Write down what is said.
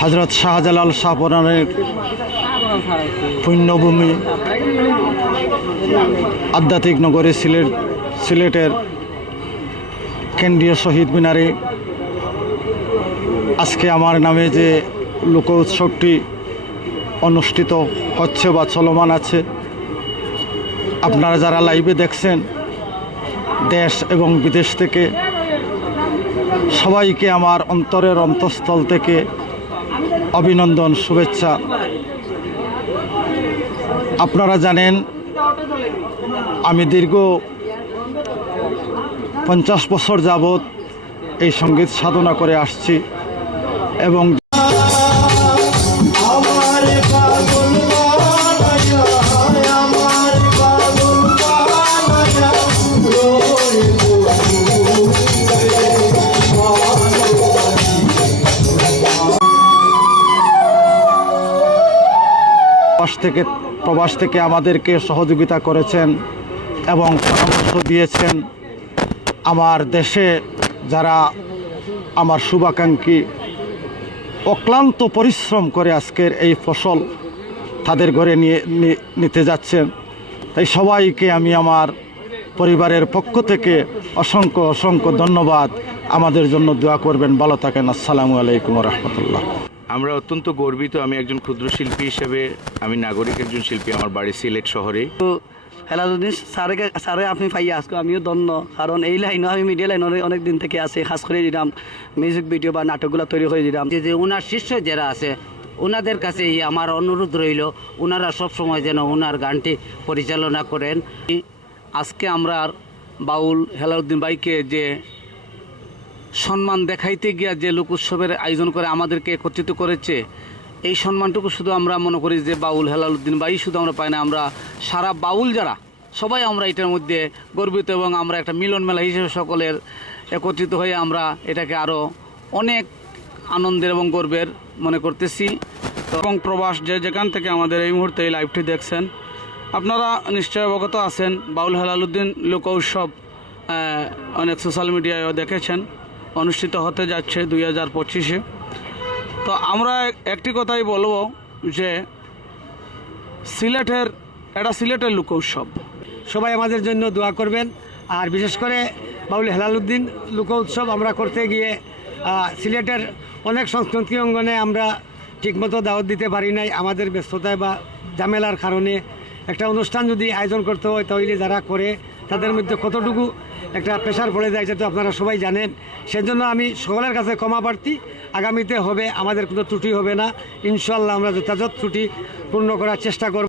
হজরত শাহজালাল শাহপরানের পুণ্যভূমি আধ্যাত্মিক নগরী সিলেট, সিলেটের কেন্দ্রীয় শহীদ মিনারে আজকে আমার নামে যে লোক উৎসবটি অনুষ্ঠিত হচ্ছে বা চলমান আছে, আপনারা যারা লাইভে দেখছেন, দেশ এবং বিদেশ থেকে সবাইকে আমার অন্তরের অন্তঃস্থল থেকে অভিনন্দন, শুভেচ্ছা। আপনারা জানেন, আমি দীর্ঘ পঞ্চাশ বছর যাবত এই সংগীত সাধনা করে আসছি এবং প্রবাস থেকে প্রবাস থেকে আমাদেরকে সহযোগিতা করেছেন এবং পরামর্শ দিয়েছেন। আমার দেশে যারা আমার শুভাকাঙ্ক্ষী অক্লান্ত পরিশ্রম করে আজকের এই ফসল তাদের ঘরে নিয়ে নিতে যাচ্ছেন। তাই সবাইকে আমি আমার পরিবারের পক্ষ থেকে অসংখ্য অসংখ্য ধন্যবাদ। আমাদের জন্য দোয়া করবেন। ভালো থাকেন। আসসালামু আলাইকুম রহমতুল্লাহ। আমরা অত্যন্ত গর্বিত আমি একজন ক্ষুদ্র শিল্পী হিসেবে আমি নাগরিক একজন শিল্পী আমার বাড়ি সিলেট শহরে। তো হেলালুদ্দিন স্যারে স্যারে আপনি পাইয়া আজকে আমিও ধন্য কারণ এই লাইনও আমি মিডিয়া লাইন অনেক দিন থেকে আছি খাস করে দিলাম মিউজিক ভিডিও বা নাটকগুলো তৈরি করে দিলাম। যে যে ওনার শিষ্য যারা আছে ওনাদের কাছে এই আমার অনুরোধ রইল ওনারা সব সময় যেন ওনার গানটি পরিচালনা করেন। আজকে আমরা বাউল হেলাউদ্দিন ভাইকে যে সম্মান দেখাইতে গিয়া যে লোক উৎসবের আয়োজন করে আমাদেরকে একত্রিত করেছে, এই সম্মানটুকু শুধু আমরা মনে করি যে বাউল হেলালুদ্দিন ভাই শুধু আমরা পাই না, আমরা সারা বাউল যারা, সবাই আমরা এটার মধ্যে গর্বিত এবং আমরা একটা মিলন মেলা হিসেবে সকলের একত্রিত হয়ে আমরা এটাকে আরও অনেক আনন্দের এবং গর্বের মনে করতেছি। এবং প্রবাস যে যেখান থেকে আমাদের এই মুহূর্তে এই লাইভটি দেখছেন, আপনারা নিশ্চয় অবগত আছেন, বাউল হেলালুদ্দিন লোক উৎসব অনেক সোশ্যাল মিডিয়ায়ও দেখেছেন। অনুষ্ঠিত হতে যাচ্ছে দুই হাজার পঁচিশে। তো আমরা একটি কথাই বলব যে সিলেটের, এটা সিলেটের লোক উৎসব। সবাই আমাদের জন্য দোয়া করবেন। আর বিশেষ করে বাউল হেলালুদ্দিন লোক উৎসব আমরা করতে গিয়ে সিলেটের অনেক সংস্কৃতি অঙ্গনে আমরা ঠিকমতো দাওয়াত দিতে পারি নাই। আমাদের ব্যস্ততায় বা ঝামেলার কারণে একটা অনুষ্ঠান যদি আয়োজন করতে হয়, তাহলে যারা করে তাদের মধ্যে কতটুকু একটা প্রেশার পড়ে যায় যেটা আপনারা সবাই জানেন। সেজন্য আমি সকলের কাছে ক্ষমা প্রার্থী। আগামীতে হবে, আমাদের কোনো ত্রুটি হবে না। ইনশাল্লাহ আমরা যথাযথ ত্রুটি পূর্ণ করার চেষ্টা করব।